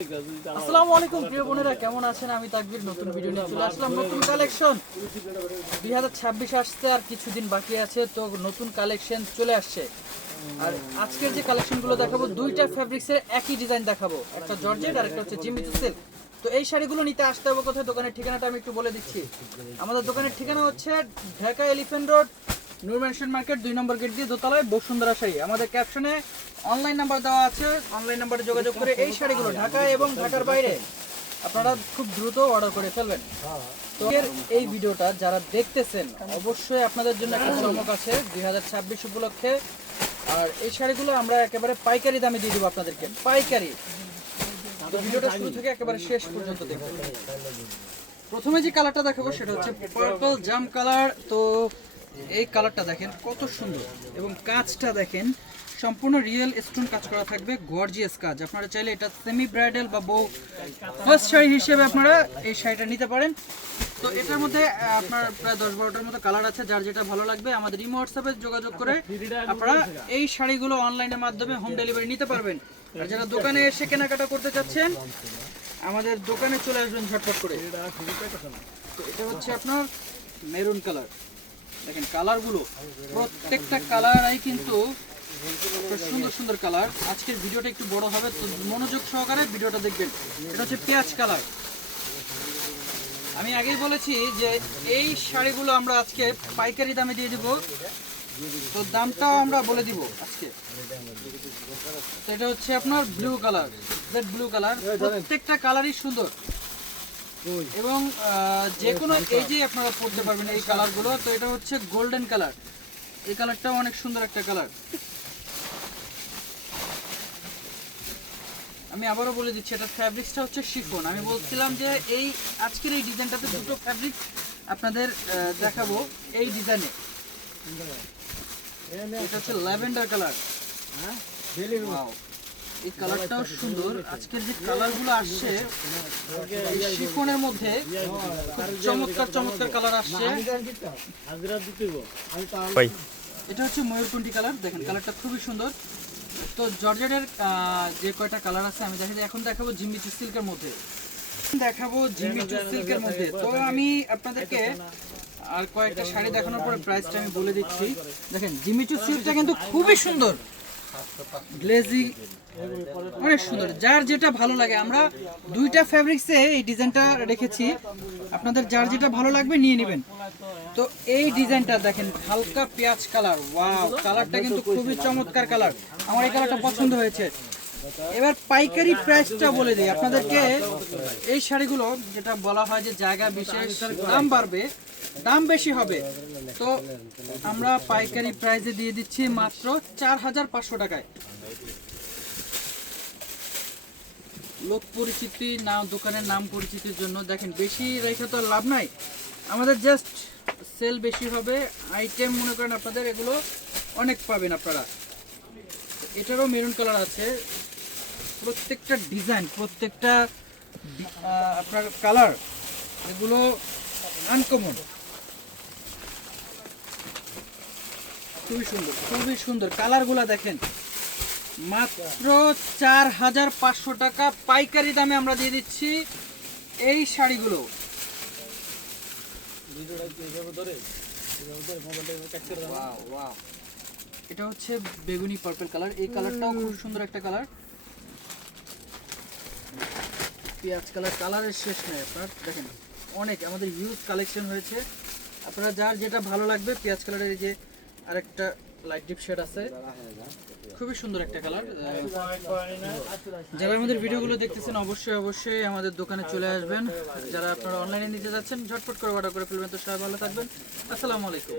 আসসালামু আলাইকুম প্রিয় বোনেরা, কেমন আছেন? আমি তাকবীর নতুন ভিডিও নিয়ে চলে আসলাম। নতুন কালেকশন 2026 আসতে আর কিছুদিন বাকি আছে, তো নতুন কালেকশন চলে আসছে। আর আজকের যে কালেকশনগুলো দেখাবো, দুইটা ফ্যাব্রিক্সের একই ডিজাইন দেখাবো, একটা জর্জেট আর একটা হচ্ছে জিমিচু সিল্ক। তো এই শাড়িগুলো নিতে আসতে হবে কোথায়? দোকানের ঠিকানাটা আমি একটু বলে দিচ্ছি। আমাদের দোকানের ঠিকানা হচ্ছে ঢাকা এলিফ্যান্ট রোড, নূর ম্যানশন মার্কেট 2 নম্বর গেট দিয়ে দোতলায়, বসুন্ধরা শাড়ি। আমাদের ক্যাপশনে অনলাইন নাম্বার দেওয়া আছে, অনলাইন নাম্বারে যোগাযোগ করে এই শাড়িগুলো ঢাকা এবং ঢাকার বাইরে আপনারা খুব দ্রুত অর্ডার করে ফেলবেন। তো এই ভিডিওটা যারা দেখতেছেন, অবশ্যই আপনাদের জন্য একটা চমক আছে 2026 উপলক্ষে। আর এই শাড়িগুলো আমরা একেবারে পাইকারি দামে দিয়ে দেবো আপনাদেরকে, পাইকারি। তো ভিডিওটা শুরু থেকে একেবারে শেষ পর্যন্ত দেখবেন। প্রথমে যে কালারটা দেখাবো সেটা হচ্ছে পার্পল জাম কালার। তো এই কালারটা দেখেন কত সুন্দর, এবং কাজটা দেখেন সম্পূর্ণ রিয়েল স্টোন কাজ করা থাকবে, গর্জিয়াস কাজ। আপনারা চাইলে এটা সেমি ব্রাইডাল বা বউ ফার্স্ট শাড়ি হিসেবে আপনারা এই শাড়িটা নিতে পারেন। তো এটার মধ্যে আপনার প্রায় 10-12টার মতো কালার আছে, যার যেটা ভালো লাগবে আমাদের ইমো হোয়াটসঅ্যাপে যোগাযোগ করে আপনারা এই শাড়িগুলো অনলাইনের মাধ্যমে হোম ডেলিভারি নিতে পারবেন। আর যারা দোকানে এসে কেনাকাটা করতে চাচ্ছেন, আমাদের দোকানে চলে আসবেন ঝটপট করে। তো এটা হচ্ছে আপনার মেরুন কালার। দেখেন কালারগুলো, প্রত্যেকটা কালারই কিন্তু সুন্দর সুন্দর কালার। আজকের ভিডিওটা একটু বড় হবে, তো মনোযোগ সহকারে ভিডিওটা দেখবেন। এটা হচ্ছে পেঁয়াজ কালার। আমি আগেই বলেছি যে এই শাড়িগুলো আমরা আজকে পাইকারি দামে দিয়ে দিব, তো দামটাও আমরা বলে দিব আজকে। তো এটা হচ্ছে আপনার blue colour, Z blue colour. প্রত্যেকটা কালারই সুন্দর, এবং যে কোনো এই যে আপনারা পড়তে পারবেন এই কালারগুলো। তো এটা হচ্ছে গোল্ডেন কালার, এই কালারটাও অনেক সুন্দর একটা কালার। আমি আবারও বলে দিচ্ছি, এটা ফ্যাব্রিক্সটা হচ্ছে শিফন। আমি বলছিলাম যে এই আজকের এই ডিজাইনটাতে দুটো ফ্যাব্রিক আপনাদের দেখাবো এই ডিজাইনে। এটা হচ্ছে ল্যাভেন্ডার কালার। ওয়াও, এই কালারটাও সুন্দর। আজকের যে কালারগুলো আসছে এই শিফনের মধ্যে, খুব চমৎকার চমৎকার কালার আসছে। এটা হচ্ছে ময়ূরকণ্ঠী কালার। দেখেন কালারটা খুবই সুন্দর। তো জর্জেটের যে কয়টা কালার আছে আমি দেখাচ্ছি। এখন দেখাবো জিমিচু সিল্কের মধ্যে, তো আমি আপনাদেরকে আর কয়েকটা শাড়ি দেখানোর পরে প্রাইসটা আমি বলে দিচ্ছি। দেখেন জিমিচু সিল্কটা কিন্তু খুবই সুন্দর, গ্লেজি, অনেক সুন্দর। যার যেটা ভালো লাগে, আমরা দুইটা ফ্যাব্রিক্সে এই ডিজাইনটা রেখেছি, আপনাদের যার যেটা ভালো লাগবে নিয়ে নেবেন। তো এই ডিজাইনটা দেখেন হালকা পেঁয়াজ কালার। ওয়াও, কালারটা কিন্তু খুবই চমৎকার কালার, আমার এই কালারটা পছন্দ হয়েছে। এবার পাইকারি প্রাইসটা বলে দিই আপনাদেরকে। এই শাড়িগুলো যেটা বলা হয় যে জায়গা বিশেষ দাম বাড়বে, দাম বেশি হবে, তো আমরা পাইকারি প্রাইসে দিয়ে দিচ্ছি মাত্র 4500 টাকায়। লোক পরিচিতি না, দোকানের নাম পরিচিতির জন্য দেখেন বেশি রেখে তো লাভ নাই, আমাদের জাস্ট সেল বেশি হবে। আইটেম মনে করেন আপনাদের এগুলো অনেক পাবেন আপনারা। এটারও মেরুন কালার আছে। প্রত্যেকটা ডিজাইন, প্রত্যেকটা আপনার কালার এগুলো আনকমন, খুবই সুন্দর, খুবই সুন্দর কালারগুলো দেখেন। মাত্র 4500 টাকা পাইকারি দামে আমরা দিয়ে দিচ্ছি এই শাড়িগুলো। এটা হচ্ছে বেগুনি পার্পল কালার, এই কালারটাও খুব সুন্দর একটা কালার। পেঁয়াজ কালার, কালারের শেষ নেই আপনার। দেখেন অনেক আমাদের হিউজ কালেকশন হয়েছে, আপনারা যার যেটা ভালো লাগবে। পেঁয়াজ কালারের এই যে আরেকটা লাইট ডিপ শেড আছে, খুবই সুন্দর একটা কালার। যারা আমাদের ভিডিওগুলো দেখতেছেন অবশ্যই অবশ্যই আমাদের দোকানে চলে আসবেন। যারা আপনারা অনলাইনে নিতে যাচ্ছেন ঝটপট করে অর্ডার করে ফেলবেন। তো সবাই ভালো থাকবেন, আসসালামু আলাইকুম।